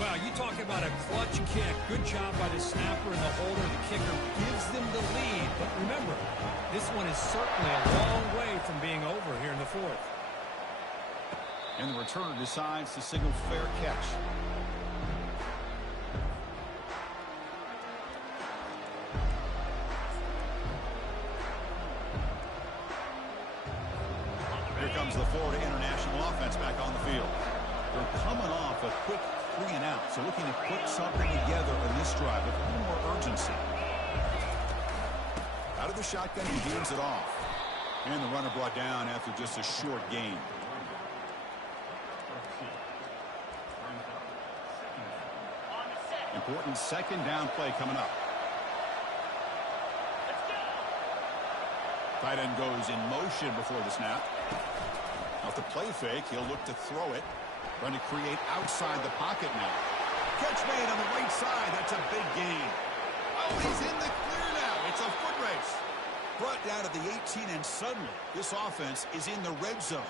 Well, you talk about a clutch kick. Good job by the snapper and the holder. The kicker gives them the lead. But remember, this one is certainly a long way from being over here in the fourth. And the returner decides to signal fair catch. Here comes the Florida International offense back on the field. They're coming off a quick 3 and out, so looking to put something together in this drive with a little more urgency. Out of the shotgun, he hands it off. And the runner brought down after just a short gain. Important second down play coming up. Tight end goes in motion before the snap. Off the play fake, he'll look to throw it. Trying to create outside the pocket now. Catch made on the right side. That's a big gain. Oh, he's in the clear now. It's a foot race. Brought down to the 18, and suddenly this offense is in the red zone.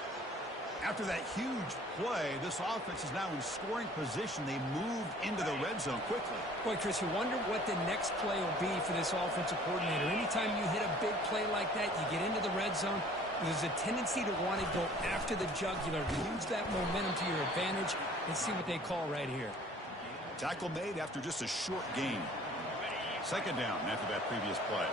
After that huge play, this offense is now in scoring position. They moved into the red zone quickly. Boy, Chris, you wonder what the next play will be for this offensive coordinator. Anytime you hit a big play like that, you get into the red zone, there's a tendency to want to go after the jugular, use that momentum to your advantage, and see what they call right here. Tackle made after just a short gain. Second down after that previous play.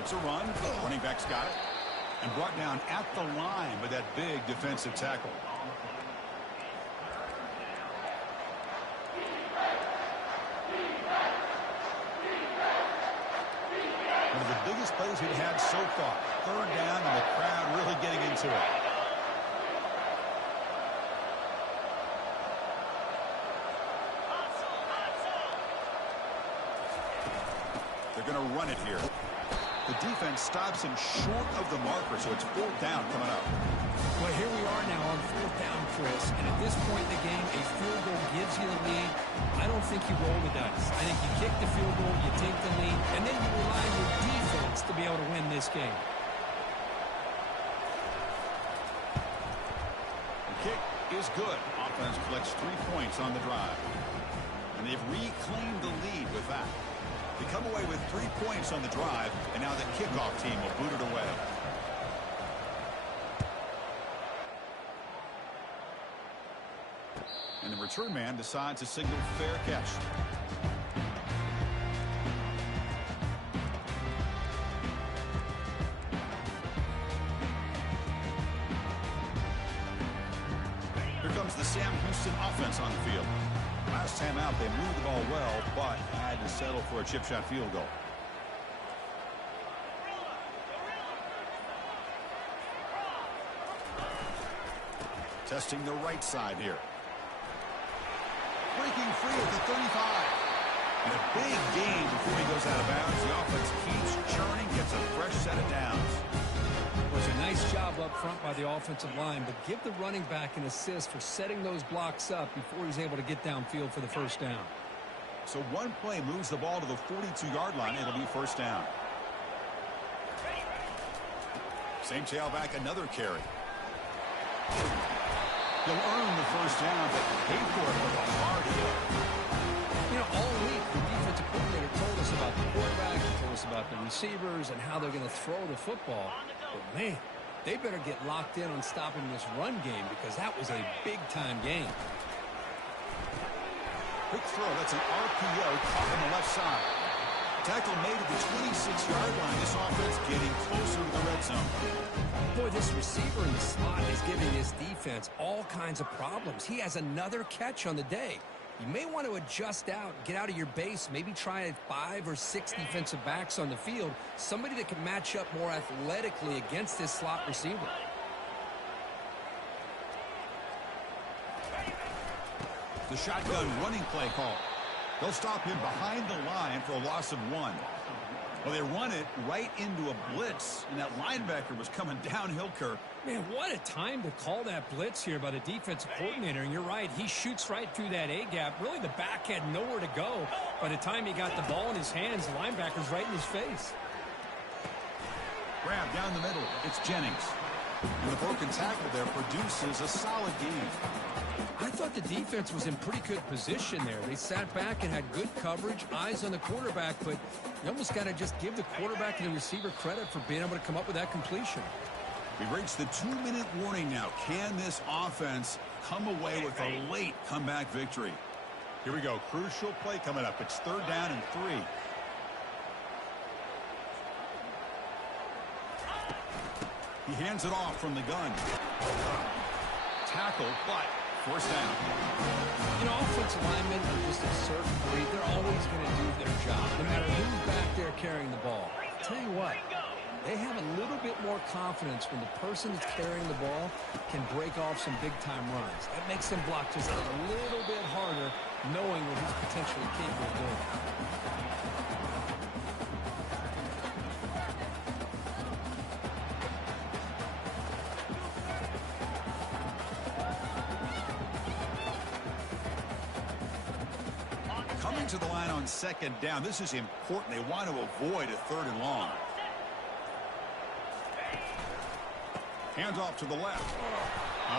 It's a run. The running back's got it. And brought down at the line with that big defensive tackle. One of the biggest plays we've had so far. Third down and the crowd really getting into it. They're going to run it here. The defense stops him short of the marker, so it's 4th down coming up. Well, here we are now on 4th down, Chris. And at this point in the game, a field goal gives you the lead. I don't think you roll the dice. I think you kick the field goal, you take the lead, and then you rely on your defense to be able to win this game. The kick is good. Offense collects 3 points on the drive. And they've reclaimed the lead with that. They come away with 3 points on the drive, and now the kickoff team will boot it away. And the return man decides to signal fair catch. Here comes the Sam Houston offense on the field. Last time out, they moved the ball well, but had to settle for a chip shot field goal. Testing the right side here. Breaking free at the 35. And a big gain before he goes out of bounds. The offense keeps churning, gets a fresh set of downs. It was a nice job up front by the offensive line, but give the running back an assist for setting those blocks up before he's able to get downfield for the first down. So one play moves the ball to the 42-yard line. It'll be 1st down. Same tailback, another carry. He'll earn the 1st down, but pay for it with a hard hit. You know, all week, the defensive coordinator told us about the quarterback, he told us about the receivers and how they're going to throw the football. But, man, they better get locked in on stopping this run game because that was a big-time game. Quick throw. That's an RPO caught on the left side. Tackle made at the 26-yard line. This offense getting closer to the red zone. Boy, this receiver in the slot is giving this defense all kinds of problems. He has another catch on the day. You may want to adjust out, get out of your base, maybe try 5 or 6 defensive backs on the field, somebody that can match up more athletically against this slot receiver. The shotgun running play call. They'll stop him behind the line for a loss of 1. Well, they run it right into a blitz, and that linebacker was coming downhill, Kirk. Man, what a time to call that blitz here by the defensive coordinator. And you're right, he shoots right through that A-gap. Really, the back had nowhere to go. By the time he got the ball in his hands, the linebacker's right in his face. Grab down the middle. It's Jennings. And the broken tackle there produces a solid gain. I thought the defense was in pretty good position there. They sat back and had good coverage, eyes on the quarterback, but you almost got to just give the quarterback and the receiver credit for being able to come up with that completion. We've reached the 2-minute warning now. Can this offense come away with a late comeback victory? Here we go. Crucial play coming up. It's 3rd down and 3. He hands it off from the gun. Tackle, but forced down. You know, offensive linemen are just a certain breed. They're always going to do their job, no matter who's back there carrying the ball. I'll tell you what, they have a little bit more confidence when the person that's carrying the ball can break off some big-time runs. That makes them block just a little bit harder, knowing what he's potentially capable of doing. Coming to the line on 2nd down. This is important. They want to avoid a 3rd and long. Hands off to the left.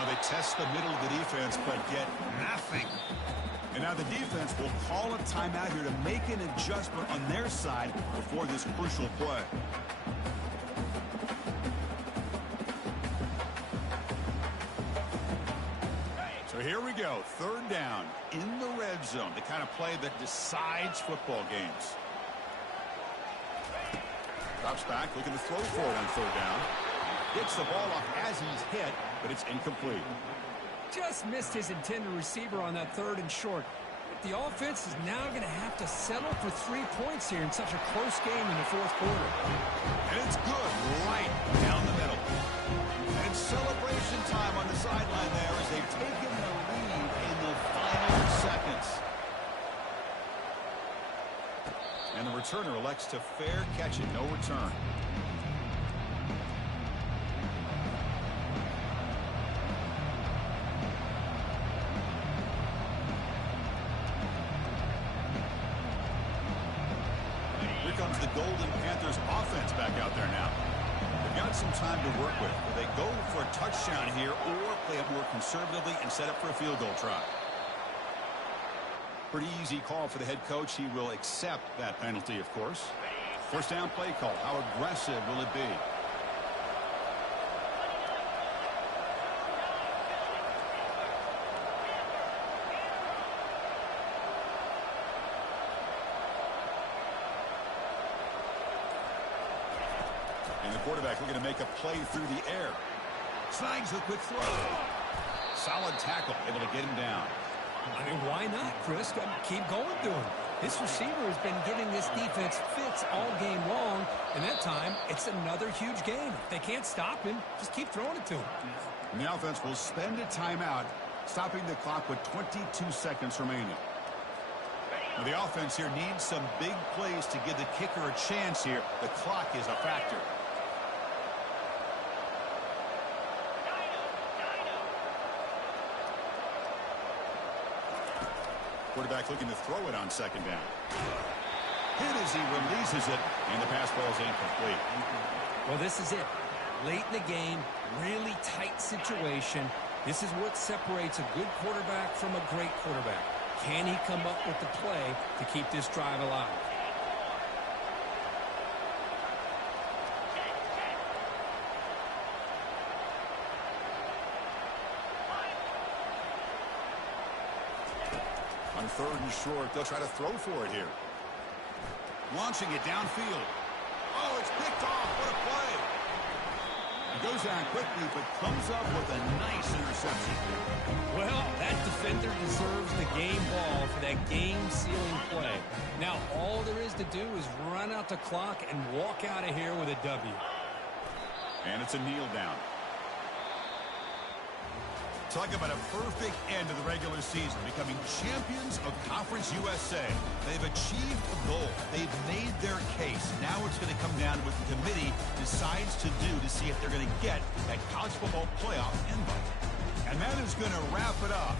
They test the middle of the defense, but get nothing. And now the defense will call a timeout here to make an adjustment on their side before this crucial play. So here we go. 3rd down in the red zone. The kind of play that decides football games. Drops back, looking to throw for it on 3rd down. Gets the ball off as he's hit, but it's incomplete. Just missed his intended receiver on that 3rd and short. The offense is now going to have to settle for 3 points here in such a close game in the 4th quarter. And it's good right down the middle. And it's celebration time on the sideline there as they've taken the lead in the final seconds. And the returner elects to fair catch it, no return. Here comes the Golden Panthers offense back out there now. They've got some time to work with. Will they go for a touchdown here or play it more conservatively and set up for a field goal try? Pretty easy call for the head coach. He will accept that penalty, of course. 1st down play call. How aggressive will it be? And the quarterback looking to make a play through the air. Snags the quick throw. Solid tackle, able to get him down. I mean, why not, Chris? Keep going through him. This receiver has been giving this defense fits all game long, and that time, it's another huge game. If they can't stop him, just keep throwing it to him. And the offense will spend a timeout, stopping the clock with 22 seconds remaining. Well, the offense here needs some big plays to give the kicker a chance here. The clock is a factor. Quarterback looking to throw it on 2nd down. Hit as he releases it, and the pass ball is incomplete. Well, this is it. Late in the game, really tight situation. This is what separates a good quarterback from a great quarterback. Can he come up with the play to keep this drive alive? On 3rd and short, they'll try to throw for it here. Launching it downfield. Oh, it's picked off. What a play. He goes down quickly, but comes up with a nice interception. Well, that defender deserves the game ball for that game-sealing play. Now, all there is to do is run out the clock and walk out of here with a W. And it's a kneel down. Talk about a perfect end to the regular season, becoming champions of Conference USA. They've achieved a goal. They've made their case. Now it's going to come down to what the committee decides to do to see if they're going to get that college football playoff invite. And that is going to wrap it up.